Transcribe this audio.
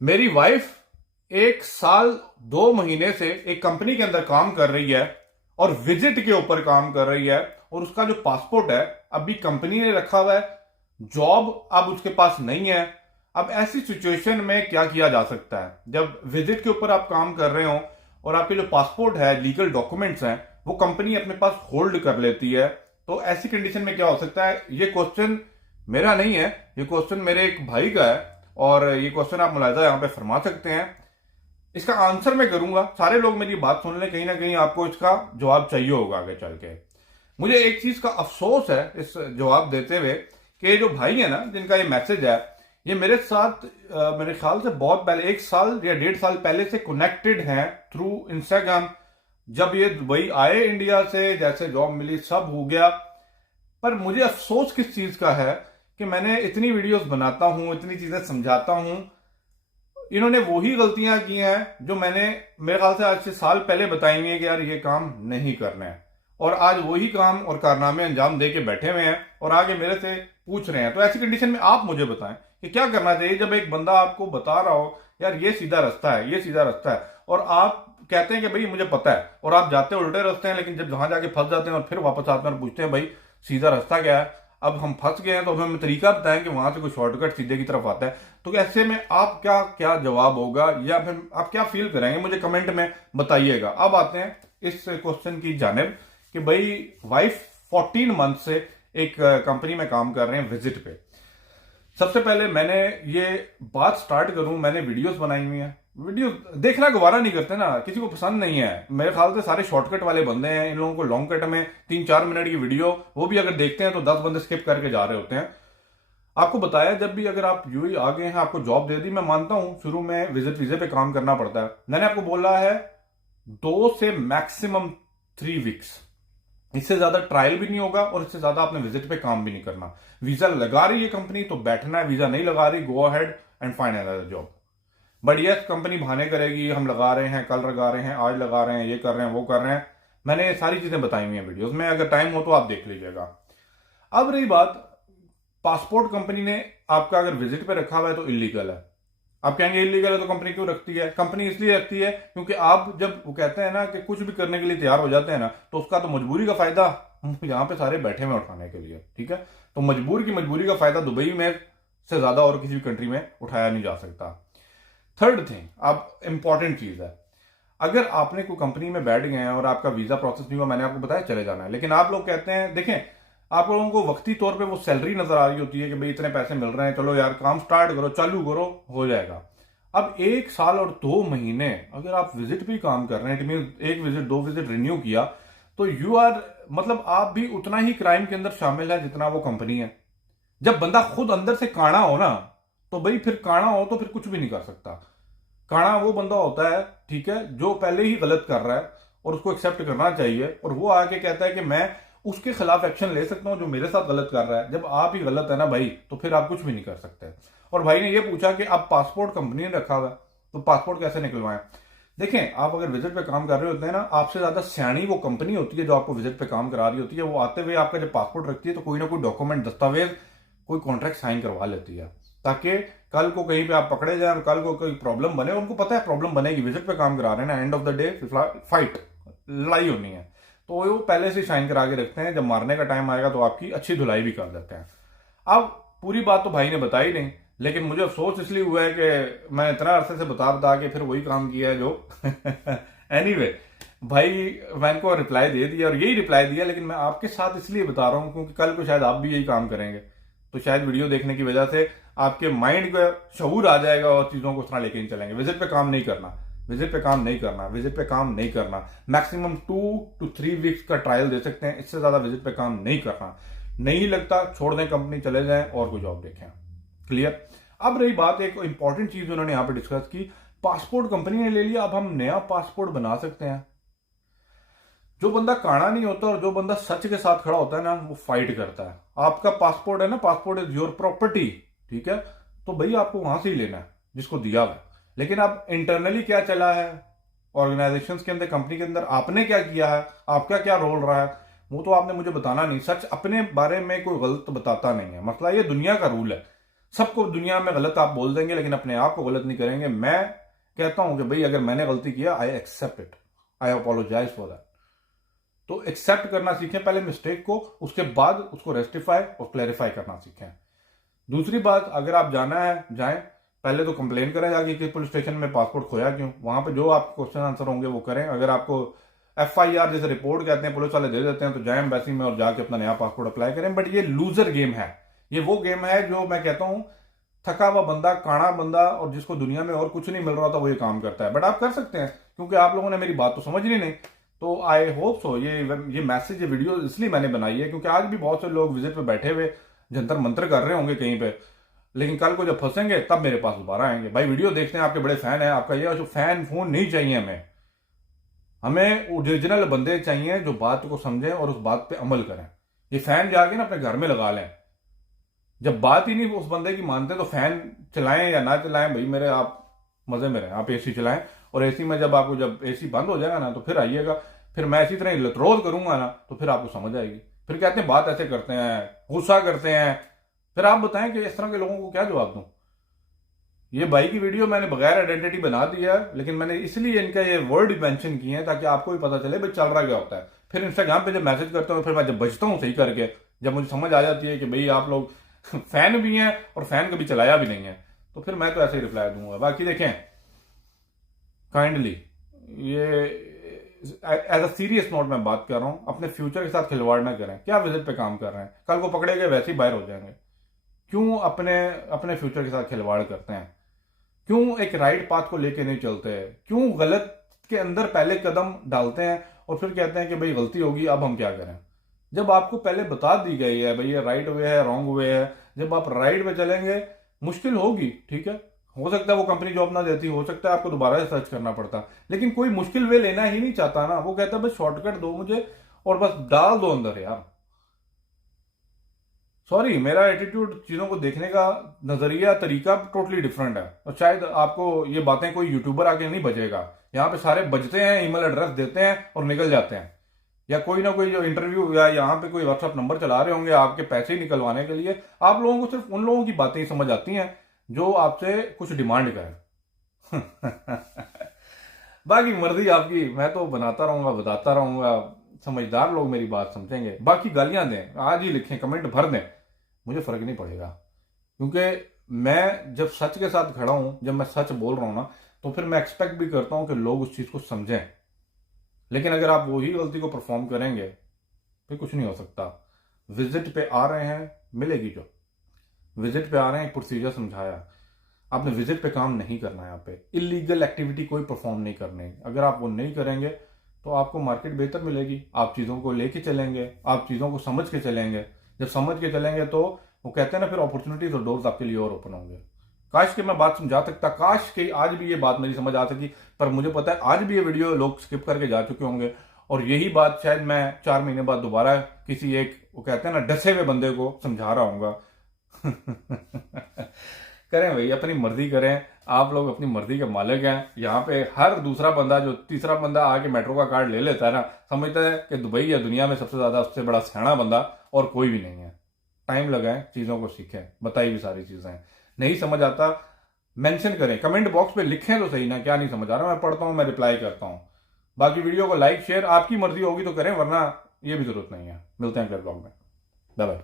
मेरी वाइफ 1 साल 2 महीने से एक कंपनी के अंदर काम कर रही है और विजिट के ऊपर काम कर रही है। और उसका जो पासपोर्ट है अभी कंपनी ने रखा हुआ है, जॉब अब उसके पास नहीं है। अब ऐसी सिचुएशन में क्या किया जा सकता है? जब विजिट के ऊपर आप काम कर रहे हो और आपके जो पासपोर्ट है, लीगल डॉक्यूमेंट्स हैं, वो कंपनी अपने पास होल्ड कर लेती है, तो ऐसी कंडीशन में क्या हो सकता है? ये क्वेश्चन मेरा नहीं है, ये क्वेश्चन मेरे एक भाई का है और ये क्वेश्चन आप मुलाहिजा यहां पे फरमा सकते हैं। इसका आंसर मैं करूंगा, सारे लोग मेरी बात सुन लें, कहीं ना कहीं आपको इसका जवाब चाहिए होगा आगे चल के। मुझे एक चीज का अफसोस है इस जवाब देते हुए कि जो भाई है ना, जिनका ये मैसेज है, ये मेरे साथ मेरे ख्याल से बहुत पहले 1 साल या 1.5 साल पहले से कनेक्टेड हैं थ्रू इंस्टाग्राम। जब ये दुबई आए इंडिया से, जैसे जॉब मिली, सब हो गया। पर मुझे अफसोस किस चीज का है कि मैंने इतनी वीडियोस बनाता हूं, इतनी चीजें समझाता हूं, इन्होंने वही गलतियां की हैं जो मैंने मेरे ख्याल से आज से साल पहले बताई हुई है कि यार ये काम नहीं करना है, और आज वही काम और कारनामे अंजाम दे के बैठे हुए हैं और आगे मेरे से पूछ रहे हैं। तो ऐसी कंडीशन में आप मुझे बताएं कि क्या करना चाहिए जब एक बंदा आपको बता रहा हो यार ये सीधा रास्ता है, ये सीधा रास्ता है, और आप कहते हैं कि भाई मुझे पता है, और आप जाते हैं उल्टे रास्ते हैं, लेकिन जब जहां जाके फंस जाते हैं और फिर वापस आते हैं और पूछते हैं भाई सीधा रास्ता क्या है, अब हम फंस गए हैं तो हमें तरीका बताएं कि वहां से कोई शॉर्टकट सीधे की तरफ आता है। तो ऐसे में आप क्या क्या जवाब होगा या फिर आप क्या फील करेंगे, मुझे कमेंट में बताइएगा। अब आते हैं इस क्वेश्चन की जानिब कि भाई वाइफ 14 मंथ से एक कंपनी में काम कर रहे हैं विजिट पे। सबसे पहले मैंने ये बात स्टार्ट करूं, मैंने वीडियोस बनाई हुई हैं, वीडियो देखना गवारा नहीं करते ना, किसी को पसंद नहीं है। मेरे ख्याल से सारे शॉर्टकट वाले बंदे हैं, इन लोगों को लॉन्ग कट में 3-4 मिनट की वीडियो, वो भी अगर देखते हैं तो 10 बंदे स्किप करके जा रहे होते हैं। आपको बताया जब भी अगर आप यूएई आ गए हैं, आपको जॉब दे दी, मैं मानता हूं शुरू में विजिट वीजे पे काम करना पड़ता है। मैंने आपको बोला है 2 से मैक्सिमम 3 वीक्स, इससे ज्यादा ट्रायल भी नहीं होगा और इससे ज्यादा आपने विजिट पे काम भी नहीं करना। वीजा लगा रही है कंपनी तो बैठना है, वीजा नहीं लगा रही, go ahead and find another job. But yes, company बहाने करेगी, हम लगा रहे हैं, कल लगा रहे हैं, आज लगा रहे हैं, ये कर रहे हैं, वो कर रहे हैं। मैंने ये सारी चीजें बताई हुई हैं वीडियोस में, अगर टाइम हो तो आप देख लीजिएगा। अब रही बात, पासपोर्ट कंपनी ने आपका अगर विजिट पे रखा हुआ है तो इलीगल है। आप कहेंगे इलीगल है तो कंपनी क्यों रखती है? कंपनी इसलिए रखती है क्योंकि आप जब वो कहते हैं ना कि कुछ भी करने के लिए तैयार हो जाते हैं ना, तो उसका तो मजबूरी का फायदा यहाँ पे सारे बैठे हुए उठाने के लिए, ठीक है। तो मजबूरी का फायदा दुबई में से ज्यादा और किसी भी कंट्री में उठाया नहीं जा सकता। थर्ड थिंग, अब इंपॉर्टेंट चीज है, अगर आपने कोई कंपनी में बैठ गए हैं और आपका वीजा प्रोसेस नहीं हुआ, मैंने आपको बताया चले जाना है, लेकिन आप लोग कहते हैं, देखें, आप लोगों को वक्ती तौर पे वो सैलरी नजर आ रही होती है कि भाई इतने पैसे मिल रहे हैं, चलो यार काम स्टार्ट करो, चालू करो, हो जाएगा। अब 1 साल और 2 महीने अगर आप विजिट भी काम कर रहे हैं, it mean 1 visit 2 visit renew किया, तो यू आर, मतलब आप भी उतना ही क्राइम के अंदर शामिल है जितना वो कंपनी है। जब बंदा खुद अंदर से काना हो ना, तो भाई फिर काना हो तो फिर कुछ भी नहीं कर सकता। काना वो बंदा होता है, ठीक है, जो पहले ही गलत कर रहा है और उसको एक्सेप्ट करना चाहिए, और वो आके कहता है कि मैं उसके खिलाफ एक्शन ले सकता हूं जो मेरे साथ गलत कर रहा है। जब आप ही गलत है ना भाई, तो फिर आप कुछ भी नहीं कर सकते। और भाई ने ये पूछा कि आप पासपोर्ट कंपनी ने रखा हुआ है तो पासपोर्ट कैसे निकलवाएं? देखें, आप अगर विजिट पे काम कर रहे होते हैं ना, आपसे ज्यादा सियाणी वो कंपनी होती है जो आपको विजिट पे काम करा रही होती है। वो आते हुए आपका जब पासपोर्ट रखती है तो कोई ना कोई डॉक्यूमेंट, दस्तावेज, कोई कॉन्ट्रैक्ट साइन करवा लेती है, ताकि कल को कहीं पे आप पकड़े जाए और कल को कोई प्रॉब्लम बने। उनको पता है प्रॉब्लम बनेगी, विजिट पे काम करा रहे हैं ना, end of the day fight, लड़ाई होनी है, तो वो पहले से साइन करा के रखते हैं, जब मारने का टाइम आएगा तो आपकी अच्छी धुलाई भी कर देते हैं। अब पूरी बात तो भाई ने बताई नहीं, लेकिन मुझे अफसोस इसलिए हुआ है कि मैं इतना अरसे से बता बता के फिर वही काम किया है जो एनीवे भाई, मैंने को रिप्लाई दे दिया और यही रिप्लाई दिया, लेकिन मैं आपके साथ इसलिए बता रहा हूं क्योंकि कल को शायद आप भी यही काम करेंगे, तो शायद वीडियो देखने की वजह से आपके माइंड का शऊर आ जाएगा और चीजों को उस तरह लेके नहीं चलेंगे। विजिट पे काम नहीं करना, विजिट पे काम नहीं करना, विजिट पे काम नहीं करना। मैक्सिमम 2 to 3 वीक्स का ट्रायल दे सकते हैं, इससे ज्यादा विजिट पे काम नहीं करना। नहीं लगता छोड़ दें कंपनी, चले जाएं और कोई जॉब देखें। क्लियर? अब रही बात, एक इंपॉर्टेंट चीज उन्होंने यहां पे डिस्कस की, पासपोर्ट कंपनी ने ले लिया, अब हम नया पासपोर्ट बना सकते हैं। जो बंदा काना नहीं होता और जो बंदा सच के साथ खड़ा होता है ना, वो फाइट करता है। आपका पासपोर्ट है ना, पासपोर्ट इज योर प्रॉपर्टी, ठीक है, तो भाई आपको वहां से ही लेना है जिसको दिया हुआ है। लेकिन अब इंटरनली क्या चला है ऑर्गेनाइजेशंस के अंदर, कंपनी के अंदर, आपने क्या किया है, आपका क्या रोल रहा है, वो तो आपने मुझे बताना नहीं। सच अपने बारे में कोई गलत बताता नहीं है, मसला ये दुनिया का रूल है। सबको दुनिया में गलत आप बोल देंगे लेकिन अपने आप को गलत नहीं करेंगे। मैं कहता हूं कि भाई अगर मैंने गलती किया, I accept it, I apologise for that. तो एक्सेप्ट करना सीखें पहले मिस्टेक को, उसके बाद उसको रेस्टिफाई और क्लैरिफाई करना सीखें। दूसरी बात, अगर आप जाना है जाएं, पहले तो कंप्लेन करें जाके कि पुलिस स्टेशन में पासपोर्ट खोया क्यों, वहां पे जो आप क्वेश्चन आंसर होंगे वो करें। अगर आपको FIR जैसे रिपोर्ट कहते हैं पुलिस वाले दे देते हैं, तो जाएं एम्बेसी में और जाके अपना नया पासपोर्ट अप्लाई करें। बट ये लूजर गेम है, ये वो गेम है जो मैं कहता हूं थका हुआ बंदा, काना बंदा और जिसको दुनिया में और कुछ नहीं मिल रहा था वो ये काम करता है। बट आप कर सकते हैं क्योंकि आप लोगों ने मेरी बात तो समझ ली नहीं। तो आई होप सो ये मैसेज, ये वीडियो इसलिए मैंने बनाई है क्योंकि आज भी बहुत से लोग विजिट पे बैठे हुए जंतर मंत्र कर रहे होंगे कहीं पे, लेकिन कल को जब फंसेंगे तब मेरे पास दोबारा आएंगे। भाई वीडियो देखते हैं, आपके बड़े फैन है, आपका ये जो फैन फोन नहीं चाहिए हमें ओरिजिनल बंदे चाहिए जो बात को समझें और उस बात पे अमल करें। ये फैन जाके ना अपने घर में लगा लें, जब बात ही नहीं उस बंदे की मानते तो फैन चलाएं या ना चलाएं, भाई मेरे आप मजे में रहें, आप AC चलाएं। और AC में जब AC बंद हो जाएगा ना तो फिर आइएगा, फिर मैं इसी तरह लतरोज करूंगा ना तो फिर आपको समझ आएगी। फिर कहते हैं बात ऐसे करते हैं, गुस्सा करते हैं, फिर आप बताएं कि इस तरह के लोगों को क्या जवाब दूं। ये भाई की वीडियो मैंने बगैर आइडेंटिटी बना दी है, लेकिन मैंने इसलिए इनका ये वर्ड मेंशन किए हैं ताकि आपको भी पता चले भाई चल रहा क्या होता है। फिर इंस्टाग्राम पे जब मैसेज करता हूँ, फिर मैं जब बचता हूँ सही करके, जब मुझे समझ आ जाती है कि भाई आप लोग फैन भी हैं और फैन कभी चलाया भी नहीं है, तो फिर मैं तो ऐसे ही रिप्लाई दूंगा। बाकी देखें काइंडली, ये एज अ सीरियस नोट में बात कर रहा हूं, अपने फ्यूचर के साथ खिलवाड़ ना करें। क्या विजिट पे काम कर रहे हैं, कल को पकड़े गए वैसे ही बाहर हो जाएंगे। क्यों अपने फ्यूचर के साथ खिलवाड़ करते हैं, क्यों एक राइट पाथ को लेके नहीं चलते, क्यों गलत के अंदर पहले कदम डालते हैं और फिर कहते हैं कि भाई गलती होगी अब हम क्या करें। जब आपको पहले बता दी गई है भाई ये राइट वे है, रॉन्ग वे है, जब आप राइट पे चलेंगे मुश्किल होगी, ठीक है, हो सकता है वो कंपनी जॉब ना देती, हो सकता है आपको दोबारा से सर्च करना पड़ता, लेकिन कोई मुश्किल वे लेना ही नहीं चाहता ना। वो कहता है बस शॉर्टकट दो मुझे और बस डाल दो अंदर यार। सॉरी, मेरा एटीट्यूड, चीजों को देखने का नजरिया, तरीका टोटली डिफरेंट है। और शायद आपको ये बातें कोई यूट्यूबर आगे नहीं बजेगा, यहाँ पे सारे बजते हैं, ईमेल एड्रेस देते हैं और निकल जाते हैं, या कोई ना कोई जो इंटरव्यू या यहाँ पे कोई व्हाट्सएप नंबर चला रहे होंगे आपके पैसे ही निकलवाने के लिए। आप लोगों को सिर्फ उन लोगों की बातें ही समझ आती हैं जो आपसे कुछ डिमांड करें। बाकी मर्जी आपकी, मैं तो बनाता रहूंगा, बताता रहूंगा, समझदार लोग मेरी बात समझेंगे। बाकी गालियां दें, आज ही लिखें, कमेंट भर दें, मुझे फर्क नहीं पड़ेगा, क्योंकि मैं जब सच के साथ खड़ा हूं, जब मैं सच बोल रहा हूं ना, तो फिर मैं एक्सपेक्ट भी करता हूं कि लोग उस चीज को समझें। लेकिन अगर आप वही गलती को परफॉर्म करेंगे फिर कुछ नहीं हो सकता। विजिट पे आ रहे हैं, मिलेगी जो विजिट पे आ रहे हैं, प्रोसीजर समझाया, आपने विजिट पे काम नहीं करना है। यहाँ पे इलीगल एक्टिविटी कोई परफॉर्म नहीं करनी। अगर आप वो नहीं करेंगे तो आपको मार्केट बेहतर मिलेगी, आप चीजों को लेके चलेंगे, आप चीजों को समझ के चलेंगे। जब समझ के चलेंगे तो वो कहते हैं ना, फिर अपॉर्चुनिटीज और डोर्स आपके लिए और ओपन होंगे। काश कि मैं बात समझा सकता, काश कि आज भी ये बात मेरी समझ आ सकी, पर मुझे पता है आज भी ये वीडियो लोग स्किप करके जा चुके होंगे और यही बात शायद मैं 4 महीने बाद दोबारा किसी एक, वो कहते हैं ना, डसे हुए बंदे को समझा रहा हूंगा। करें भाई, अपनी मर्जी करें, आप लोग अपनी मर्जी के मालिक हैं। यहाँ पे हर दूसरा बंदा, जो तीसरा बंदा आके मेट्रो का कार्ड ले लेता है ना, समझता है कि दुबई या दुनिया में सबसे ज्यादा उससे बड़ा सियाना बंदा और कोई भी नहीं है। टाइम लगाएं, चीजों को सीखें, बताई भी सारी चीजें, नहीं समझ आता मेंशन करें, कमेंट बॉक्स पे लिखें तो सही ना, क्या नहीं समझ आ रहा, मैं पढ़ता हूं, मैं रिप्लाई करता हूं। बाकी वीडियो को लाइक शेयर आपकी मर्जी होगी तो करें, वरना ये भी जरूरत नहीं है। मिलते हैं अगले ब्लॉग में, बाय बाय।